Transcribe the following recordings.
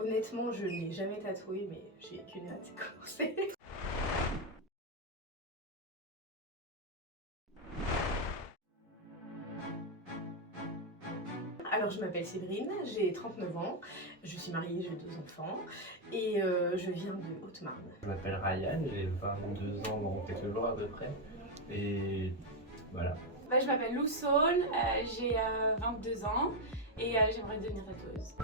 Honnêtement, je n'ai jamais tatoué, mais j'ai qu'une hâte, c'est commencer. Alors, je m'appelle Séverine, j'ai 39 ans, je suis mariée, j'ai 2 enfants et je viens de Haute-Marne. Je m'appelle Ryan, j'ai 22 ans dans quelques jours à peu près. Et voilà. Je m'appelle Lou Saul, j'ai 22 ans et j'aimerais devenir tatoueuse.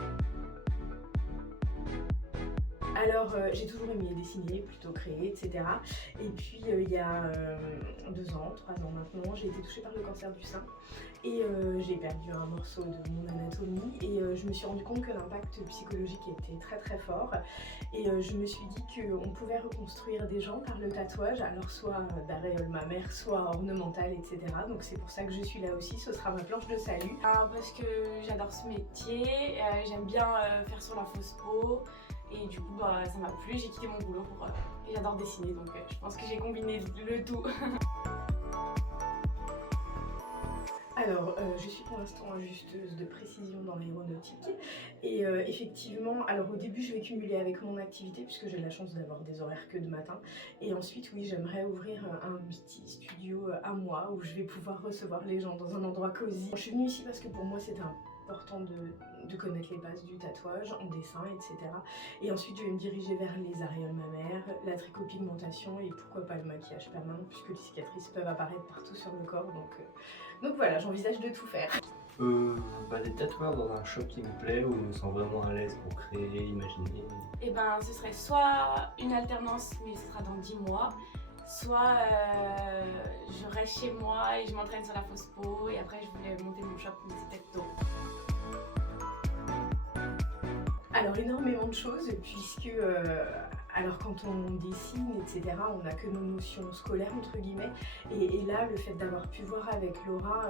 Alors, j'ai toujours aimé dessiner, plutôt créer, etc. Et puis, il y a 2 ans, 3 ans maintenant, j'ai été touchée par le cancer du sein. Et j'ai perdu un morceau de mon anatomie. Et je me suis rendu compte que l'impact psychologique était très très fort. Et je me suis dit qu'on pouvait reconstruire des gens par le tatouage, alors soit d'aréole mammaire, soit ornemental, etc. Donc c'est pour ça que je suis là aussi, ce sera ma planche de salut. Parce que j'adore ce métier, j'aime bien faire sur la fausse peau. Et du coup, ça m'a plu, j'ai quitté mon boulot et j'adore dessiner, donc je pense que j'ai combiné le tout. Alors, je suis pour l'instant ajusteuse de précision dans l'aéronautique et effectivement, alors au début je vais cumuler avec mon activité puisque j'ai la chance d'avoir des horaires que de matin et ensuite oui, j'aimerais ouvrir un petit studio à moi où je vais pouvoir recevoir les gens dans un endroit cosy. Je suis venue ici parce que pour moi c'était important de connaître les bases du tatouage en dessin, etc. Et ensuite je vais me diriger vers les aréoles mammaires, la tricopigmentation et pourquoi pas le maquillage permanent puisque les cicatrices peuvent apparaître partout sur le corps, donc voilà, j'envisage de tout faire. Des tatoueurs dans un shop qui me plaît, où je me sens vraiment à l'aise pour créer, imaginer. Et ce serait soit une alternance, mais ce sera dans 10 mois, soit je reste chez moi et je m'entraîne sur la fausse peau et après je voulais monter mon shop, mais c'était tôt. Alors énormément de choses puisque alors quand on dessine etc on n'a que nos notions scolaires entre guillemets et là le fait d'avoir pu voir avec Laura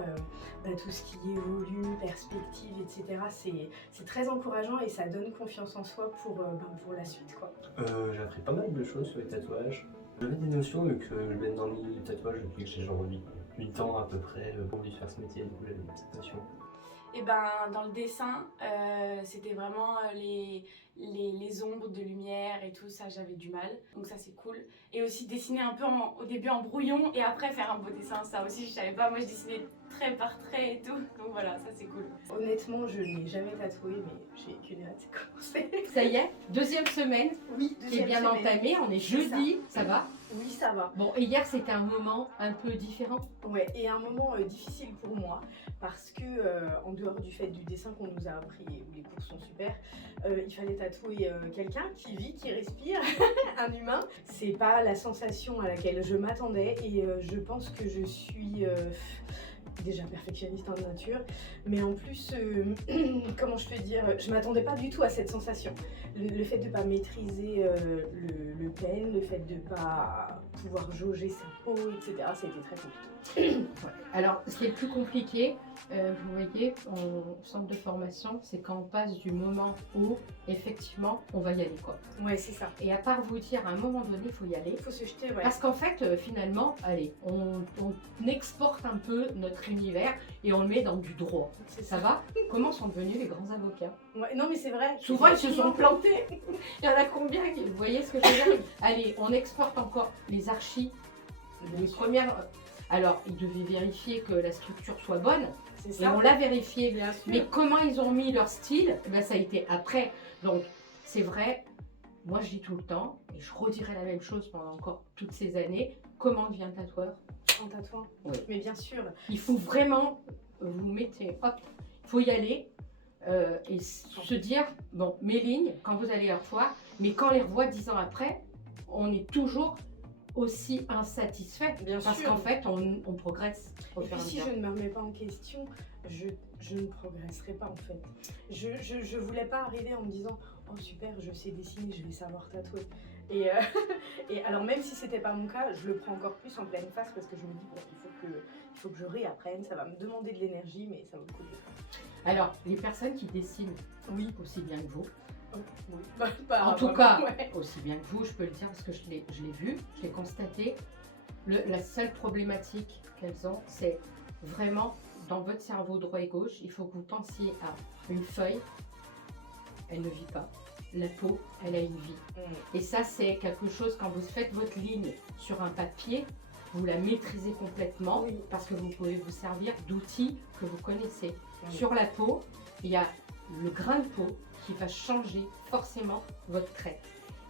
tout ce qui est volume, perspective etc c'est très encourageant et ça donne confiance en soi pour la suite quoi. J'ai appris pas mal de choses sur les tatouages. J'avais des notions vu que je baigne dans le milieu du tatouage depuis que j'ai genre 8 ans à peu près pour envie de faire ce métier, du coup j'avais des petites notions. Et dans le dessin, c'était vraiment les ombres de lumière et tout ça, j'avais du mal, donc ça c'est cool. Et aussi dessiner un peu au début en brouillon et après faire un beau dessin, ça aussi je savais pas, moi je dessinais trait par trait et tout, donc voilà, ça c'est cool. Honnêtement je n'ai jamais tatoué mais j'ai qu'une hâte, c'est commencer. Ça y est, deuxième semaine Oui, qui est bien entamée, on est jeudi, ça va? Oui, ça va. Bon, et hier c'était un moment un peu différent. Ouais, et un moment difficile pour moi parce que en dehors du fait du dessin qu'on nous a appris et où les cours sont super, il fallait tatouer quelqu'un qui vit, qui respire, un humain. C'est pas la sensation à laquelle je m'attendais et je pense que je suis déjà perfectionniste en nature, mais en plus, comment je peux dire, je m'attendais pas du tout à cette sensation. Le fait de ne pas maîtriser le pen, le fait de ne pas pouvoir jauger sa peau, etc., ça a été très compliqué. Ouais. Alors, ce qui est le plus compliqué, vous voyez, en centre de formation, c'est quand on passe du moment où, effectivement, on va y aller, quoi. Ouais, c'est ça. Et à part vous dire, à un moment donné, il faut y aller. Il faut se jeter, ouais. Parce qu'en fait, finalement, allez, on exporte un peu notre univers et on le met dans du droit. Ça va? Comment sont devenus les grands avocats? Ouais, non, mais c'est vrai. Souvent, ils se sont plantés. Il y en a combien? Vous voyez ce que je veux dire? Allez, on exporte encore les archis. Les premières. Alors, ils devaient vérifier que la structure soit bonne. C'est Et ça. on l'a vérifié. Bien sûr. Mais comment ils ont mis leur style, ça a été après. Donc, c'est vrai, moi je dis tout le temps, et je redirai la même chose pendant encore toutes ces années, comment on devient tatoueur? En tatouant. Oui. Mais bien sûr. Il faut vraiment, vous mettez, hop, il faut y aller et se dire, bon, mes lignes, quand vous allez les revoir, mais quand on les revoit 10 ans après, on est toujours aussi insatisfait. Bien parce sûr. qu'en fait, on progresse au Et fur et puis à si mesure. je ne me remets pas en question, je ne progresserai pas en fait. Je voulais pas arriver en me disant oh super, je sais dessiner, je vais savoir tatouer. Et alors même si c'était pas mon cas, je le prends encore plus en pleine face parce que je me dis bon, il faut que je réapprenne, ça va me demander de l'énergie, mais ça vaut le coup de le faire. Alors, les personnes qui dessinent, oui, aussi bien que vous, Oui. en tout cas, ouais. aussi bien que vous, je peux le dire parce que je l'ai vu, je l'ai constaté. La seule problématique qu'elles ont, c'est vraiment dans votre cerveau droit et gauche, il faut que vous pensiez à une feuille, elle ne vit pas. la peau, elle a une vie. Et ça, c'est quelque chose, quand vous faites votre ligne sur un papier, vous la maîtrisez complètement Oui. parce que vous pouvez vous servir d'outils que vous connaissez. Oui. Sur la peau, il y a le grain de peau qui va changer forcément votre trait.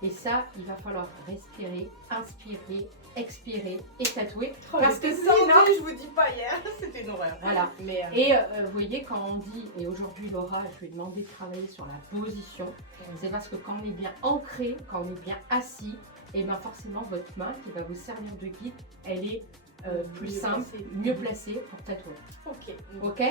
Et ça, il va falloir respirer, inspirer, expirer et tatouer. Parce que ça, sinon, je vous dis pas hier, c'était une horreur. voilà. Mais Et vous voyez, quand on dit, et aujourd'hui Laura, je lui ai demandé de travailler sur la position, c'est parce que quand on est bien ancré, quand on est bien assis, et bien forcément votre main qui va vous servir de guide, elle est plus Mieux simple, placée. mieux placée pour tatouer. ok. Ok?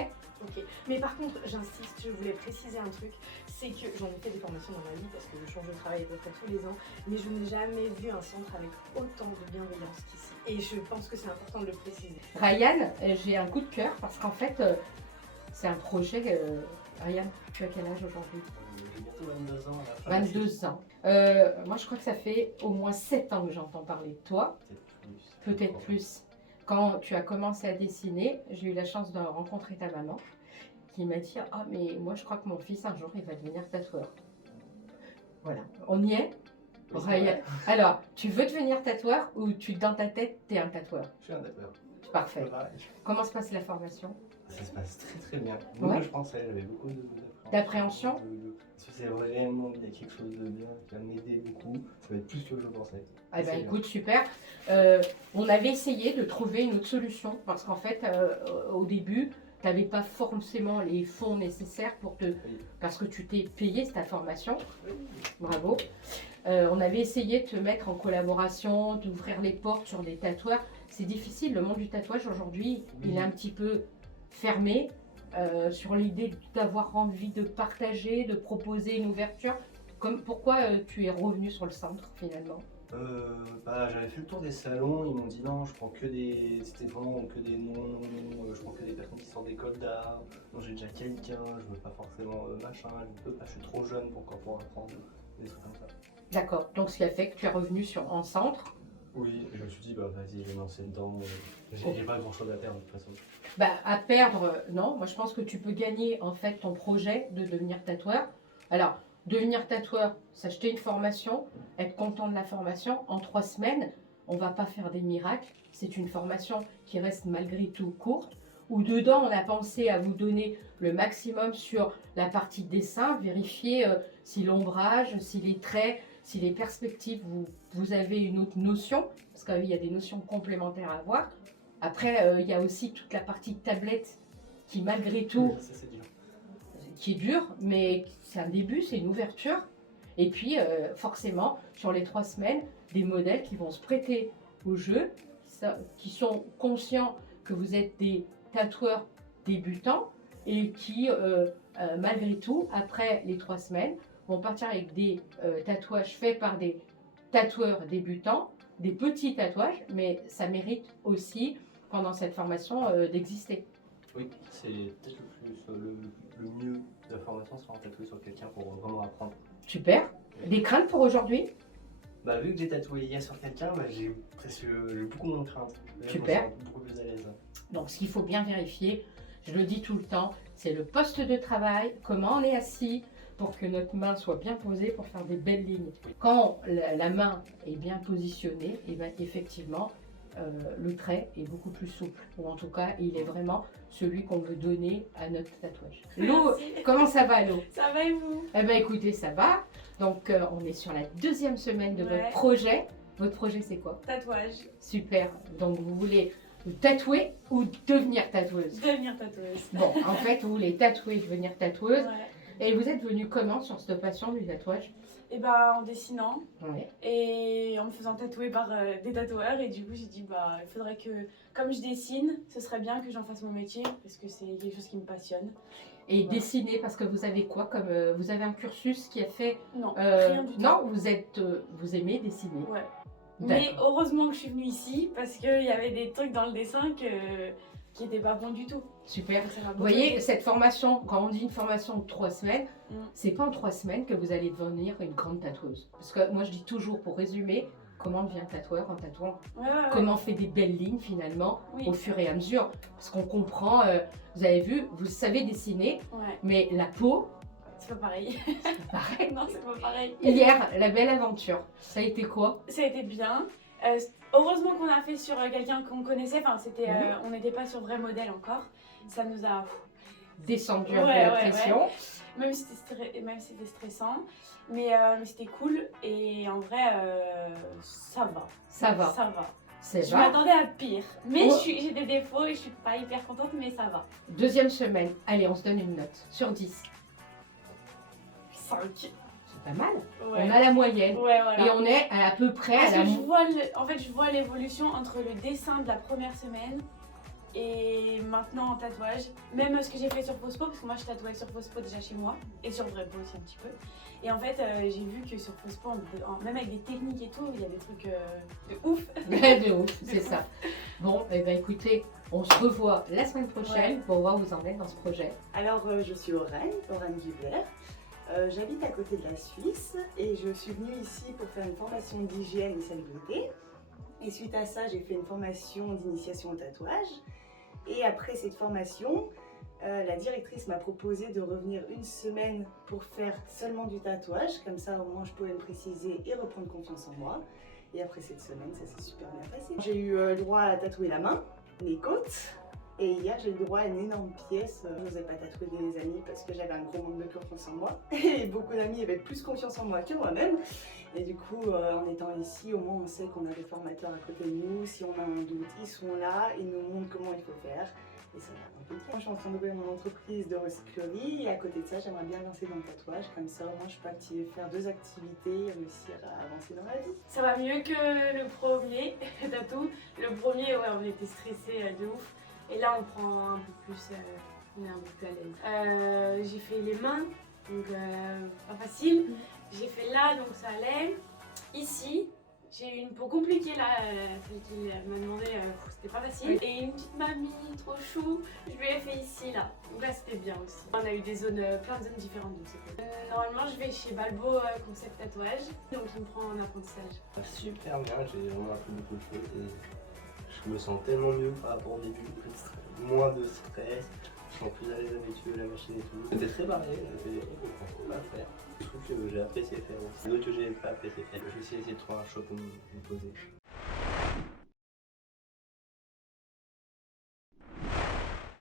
Ok, mais par contre, j'insiste, je voulais préciser un truc, c'est que j'en ai fait des formations dans ma vie parce que je change de travail à peu près tous les ans, mais je n'ai jamais vu un centre avec autant de bienveillance qu'ici. Et je pense que c'est important de le préciser. Ryan, j'ai un coup de cœur parce qu'en fait, c'est un projet. Ryan, tu as quel âge aujourd'hui? J'ai bientôt 22 ans. À la fin de 22 ans. Moi, je crois que ça fait au moins 7 ans que j'entends parler de toi, peut-être plus. Quand tu as commencé à dessiner, j'ai eu la chance de rencontrer ta maman qui m'a dit « Ah, mais moi, je crois que mon fils, un jour, il va devenir tatoueur. » Voilà, on y est. Oui, c'est Ryan. vrai. Alors, tu veux devenir tatoueur ou dans ta tête, tu es un tatoueur? Je suis un tatoueur. Parfait. Pareil. Comment se passe la formation? Ça se passe très très bien. Ouais. Moi je pensais, j'avais beaucoup D'appréhension. Parce que c'est vraiment il y a quelque chose de bien qui va m'aider beaucoup. Ça va être plus que je pensais. Ah ben C'est écoute, super. On avait essayé de trouver une autre solution parce qu'en fait, au début, tu n'avais pas forcément les fonds nécessaires pour te... Oui. Parce que tu t'es payé ta formation. bien. Bravo. On avait essayé de te mettre en collaboration, d'ouvrir les portes sur des tatoueurs. C'est difficile, le monde du tatouage aujourd'hui, Oui. il est un petit peu fermé sur l'idée d'avoir envie de partager, de proposer une ouverture. Pourquoi tu es revenu sur le centre finalement? J'avais fait le tour des salons, ils m'ont dit non, je prends que des. C'était vraiment que des noms, je prends que des personnes qui sortent d'école d'art. Non, j'ai déjà quelqu'un, je veux pas forcément machin, je peux pas, je suis trop jeune pour apprendre des trucs comme ça. D'accord, donc ce qui a fait que tu es revenu en centre. Oui, je me suis dit, bah vas-y, je vais me lancer dedans. J'ai pas grand chose à perdre de toute façon. Bah, à perdre, non. Moi, je pense que tu peux gagner en fait ton projet de devenir tatoueur. Alors, devenir tatoueur, s'acheter une formation, être content de la formation, en 3 semaines, on va pas faire des miracles. C'est une formation qui reste malgré tout courte, où dedans, on a pensé à vous donner le maximum sur la partie dessin, vérifier si l'ombrage, si les traits, si les perspectives, vous avez une autre notion, parce qu'il y a des notions complémentaires à avoir. Après, il y a aussi toute la partie tablette qui, malgré tout, Ça c'est dur. qui est dure, mais c'est un début, c'est une ouverture. Et puis, forcément, sur les 3 semaines, des modèles qui vont se prêter au jeu, qui sont conscients que vous êtes des tatoueurs débutants et qui, malgré tout, après les 3 semaines, vont partir avec des tatouages faits par des tatoueurs débutants, des petits tatouages, mais ça mérite aussi, pendant cette formation, d'exister. Oui, c'est peut-être le mieux de la formation, c'est en tatouer sur quelqu'un pour vraiment apprendre. Super. Des craintes pour aujourd'hui? Bah, vu que j'ai tatoué hier sur quelqu'un, bah, j'ai beaucoup moins de crainte. Là, Super. je me sens beaucoup plus à l'aise. Donc, ce qu'il faut bien vérifier, je le dis tout le temps, c'est le poste de travail, comment on est assis, pour que notre main soit bien posée pour faire des belles lignes. Quand la main est bien positionnée, et bien effectivement, le trait est beaucoup plus souple. Ou en tout cas, il est vraiment celui qu'on veut donner à notre tatouage. Lo, Merci. comment ça va, Lo? Ça va et vous? Eh bien, écoutez, ça va. Donc, on est sur la 2e semaine de Ouais. votre projet. Votre projet, c'est quoi? Tatouage. Super. Donc, vous voulez tatouer ou devenir tatoueuse? Devenir tatoueuse. Bon, en fait, vous voulez tatouer, devenir tatoueuse. Ouais. Et vous êtes venu comment sur cette passion du tatouage? Et bah en dessinant Ouais. et en me faisant tatouer par des tatoueurs. Et du coup, j'ai dit, bah il faudrait que, comme je dessine, ce serait bien que j'en fasse mon métier parce que c'est quelque chose qui me passionne. Et Voilà. dessiner, parce que vous avez quoi comme vous avez un cursus qui a fait Non, rien du tout. non, vous aimez dessiner. Ouais. Mais D'accord. heureusement que je suis venue ici parce qu'il y avait des trucs dans le dessin qui n'étaient pas bons du tout. Super. Donc, ça m'a Vous beaucoup voyez, aidé. cette formation, quand on dit une formation de 3 semaines, Mm. c'est pas en 3 semaines que vous allez devenir une grande tatoueuse. Parce que moi, je dis toujours, pour résumer, comment on devient tatoueur en tatouant, Ouais, ouais, ouais. comment on fait des belles lignes finalement Oui. au fur et à mesure. Parce qu'on comprend, vous avez vu, vous savez dessiner, Ouais. mais la peau, C'est pas pareil. Pareil. Non, c'est pas pareil. Hier, la belle aventure, ça a été quoi? Ça a été bien. Heureusement qu'on a fait sur quelqu'un qu'on connaissait. Enfin, c'était, on n'était pas sur vrai modèle encore. Ça nous a Descendu un peu Ouais, la ouais, pression. même si c'était stressant, mais c'était cool. Et en vrai, ça va. Ça va. Ça va. C'est Je va. m'attendais à pire. Mais Oh. j'ai des défauts et je suis pas hyper contente, mais ça va. Deuxième semaine. Allez, on se donne une note sur 10. 5. C'est pas mal. Ouais. On a la moyenne. Ouais, voilà. Et on est à peu près Parce à la que je vois l'évolution entre le dessin de la première semaine et maintenant en tatouage. Même ce que j'ai fait sur Fospo, parce que moi je tatouais sur Fospo déjà chez moi et sur Vrebo aussi un petit peu. Et en fait, j'ai vu que sur Fospo, même avec des techniques et tout, il y a des trucs de ouf. de ouf, c'est ça. Bon, et ben écoutez, on se revoit la semaine prochaine pour voir où vous en êtes dans ce projet. Alors, je suis Aurane Givert. J'habite à côté de la Suisse et je suis venue ici pour faire une formation d'hygiène et salubrité. Et suite à ça, j'ai fait une formation d'initiation au tatouage. Et après cette formation, la directrice m'a proposé de revenir une semaine pour faire seulement du tatouage. Comme ça, au moins, je pouvais me préciser et reprendre confiance en moi. Et après cette semaine, ça s'est super bien passé. J'ai eu le droit à tatouer la main, les côtes. Et hier, j'ai eu le droit à une énorme pièce. Je n'osais pas tatouer des amis parce que j'avais un gros manque de confiance en moi. Et beaucoup d'amis avaient plus confiance en moi que moi-même. Et du coup, en étant ici, au moins on sait qu'on a des formateurs à côté de nous. Si on a un doute, ils sont là, ils nous montrent comment il faut faire. Et ça va un peu bien. Moi, je suis en train d'ouvrir mon entreprise de recyclerie. Et à côté de ça, j'aimerais bien lancer dans le tatouage. Comme ça, au moins, je peux faire 2 activités et réussir à avancer dans la vie. Ça va mieux que le premier tatou. Le premier, ouais, on était stressés de ouf. Et là, on prend un peu plus, on est un peu plus à l'aise. J'ai fait les mains, donc pas facile. J'ai fait là, donc ça allait. Ici, j'ai eu une peau compliquée là, celle qui m'a demandé, c'était pas facile. Et une petite mamie trop chou, je lui ai fait ici là. Donc là, c'était bien aussi. On a eu des zones, plein de zones différentes, donc c'est cool. Normalement, je vais chez Balbo Concept Tatouage, donc il me prend en apprentissage. Super bien, j'ai vraiment appris beaucoup de choses et je me sens tellement mieux par rapport au début, moins de stress, je sens plus à l'aise avec la machine et tout. C'était très varié, j'avais des trucs à faire, des trucs que j'ai apprécié faire aussi, d'autres que j'ai pas apprécié faire. Je vais essayer de trouver un shop pour me poser.